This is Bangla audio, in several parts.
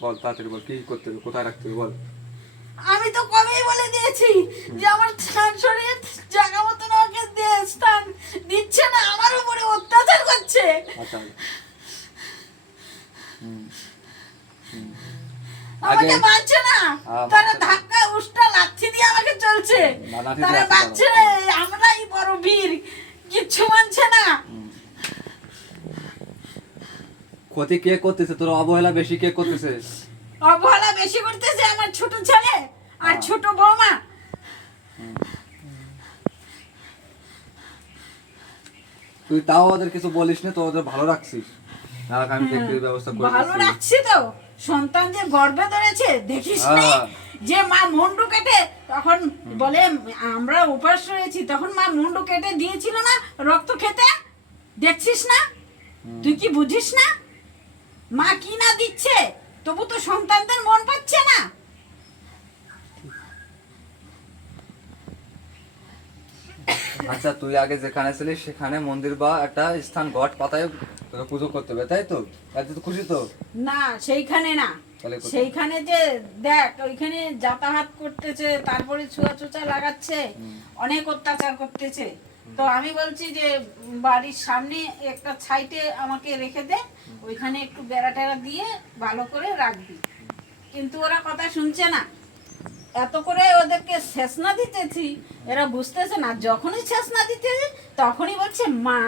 বল তাড়াতাড়ি বল, কি করতে হবে, কোথায় রাখতে হবে বল। আমি তো কবেই বলে দিয়েছি যে আমার শাশুড়ি জায়গা মতন আমাকে স্থান দিচ্ছে না, আমার উপরে অত্যাচার করছে। আচ্ছা আমাকে আগে মানছে না, তারা ধাক্কা উষ্টা লাথি দিয়ে আমাকে চলছে, না, লাঠি তারা দিয়ে আসতে মানছে না, আমরাই বড় বীর, কিচ্ছু মানছে না। ক্ষতি কে করতেছে, তোর অবহেলা বেশি কে করতেছে? অবহেলা বেশি করতেছে আমার ছোট ছেলে আর ছোট বৌমা। তুই তাও ওদের কিছু বলিস না তো, ওদের ভালো রাখছিস। না আমি দেখতে ব্যবস্থা করে ভালো রাখছি তো, সন্তান যে গর্ভে ধরেছে দেখিস না, যে মা মুন্ডু কেটে তখন বলে আমরা উপাস রয়েছি, তখন মা মুন্ডু কেটে দিয়েছিল না রক্ত খেতে, দেখছিস না? তুই কি বুঝিস না? মা কি না দিচ্ছে, তবু তো সন্তানদের মন পাচ্ছে না। আচ্ছা তুই আগে যেখানে ছিলিস সেখানে মন্দির বা একটা স্থান ঘট পাতায় তোকে পুজো করতে হবে, তাই তো? এত তো খুশি তো? না সেইখানে না, তাহলে কোথায়? সেইখানে যে দেখ ওইখানে যাতায়াত করতেছে, তারপরে ছুঁয়া ছুঁচা লাগাচ্ছে, অনেক অত্যাচার করতেছে। তো আমি বলছি যে বাড়ির সামনে একটা সাইডে আমাকে রেখে দে, ওইখানে একটু বেড়া টেড়া দিয়ে ভালো করে রাখবি। কিন্তু ওরা কথা শুনছে না, এত করে ওদেরকে শেষনা দিতেছি, এরা বুঝতেছে না। যখনই শেষনা দিতেছি তখনই বলছে মা,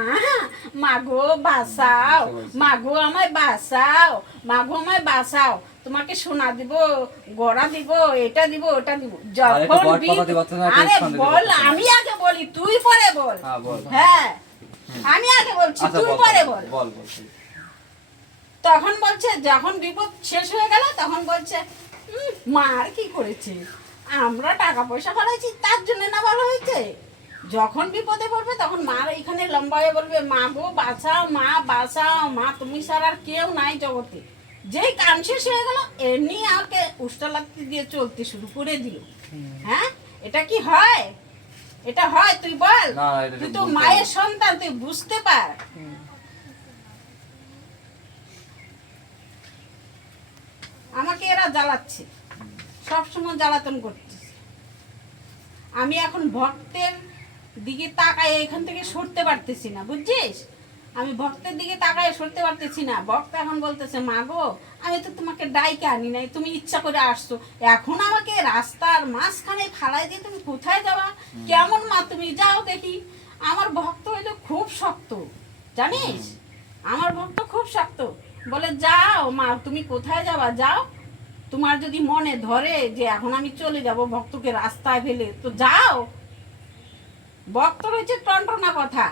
মাগো বাঁচাও, মাগো আমায় বাঁচাও, মাগো আমায় বাঁচাও, তোমাকে সোনা দিব, গড়া দিব, এটা দিব, ওটা দিব। যখন আরে বল, আমি আগে বলি তুই পরে বল। হ্যাঁ আমি আগে বলছি, তুই পরে বল। তখন বলছে যখন বিপদ শেষ হয়ে গেল তখন বলছে মা আর কি করেছে, আমরা টাকা পয়সা ফেলাইছি তার জন্য না ভালো হয়েছে। যখন বিপদে পড়বে তখন মার এইখানে লম্বা হয়ে বলবে মা গো বাঁচাও, মা বাঁচাও, মা তুমি ছাড়া আর কেউ নাই জগতে। যেই কাম শেষ হয়ে গেল এমনি আমাকে উষ্টালাত্তি দিয়ে চলতে শুরু করে দিল। হ্যাঁ এটা কি হয়? এটা হয়? তুই বল, তুই তো মায়ের সন্তান, তুই বুঝতে পার। আমাকে এরা জ্বালাচ্ছে, সবসময় জ্বালাতন করতেছে। আমি এখন ভক্তের দিকে তাকায় এখান থেকে সরতে পারতেছি না, বুঝছিস? আমি ভক্তের দিকে তাকায় সরতে পারতেছি না। ভক্ত এখন বলতেছে মা গো আমি তো তোমাকে ডাইকে আনি নাই, তুমি ইচ্ছা করে আসছো, এখন আমাকে রাস্তার মাঝখানে ফালাই দিয়ে তুমি কোথায় যাবা? কেমন মা তুমি, যাও দেখি। আমার ভক্ত হইলো খুব শক্ত, জানিস? আমার ভক্ত খুব শক্ত, বলে যাও মা তুমি কোথায় যাবা, যাও, তোমার যদি মনে ধরে যে এখন আমি চলে যাব ভক্তকে রাস্তায় ফেলে, তো যাও। ভক্ত হচ্ছে টনটনা কথা,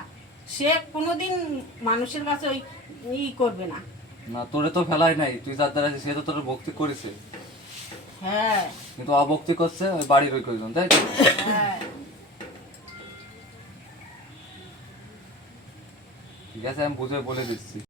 সে কোনোদিন মানুষের কাছে ওই করবে না। না তোরে তো ফেলাই নাই, তুই যার দ্বারা সে তো তোর ভক্তি করেছে। হ্যাঁ কিন্তু অভক্তি করছে ওই বাড়ির ওই কয়জন, তাই তো? হ্যাঁ ঠিক আছে আমি বুঝে বলে দিচ্ছি।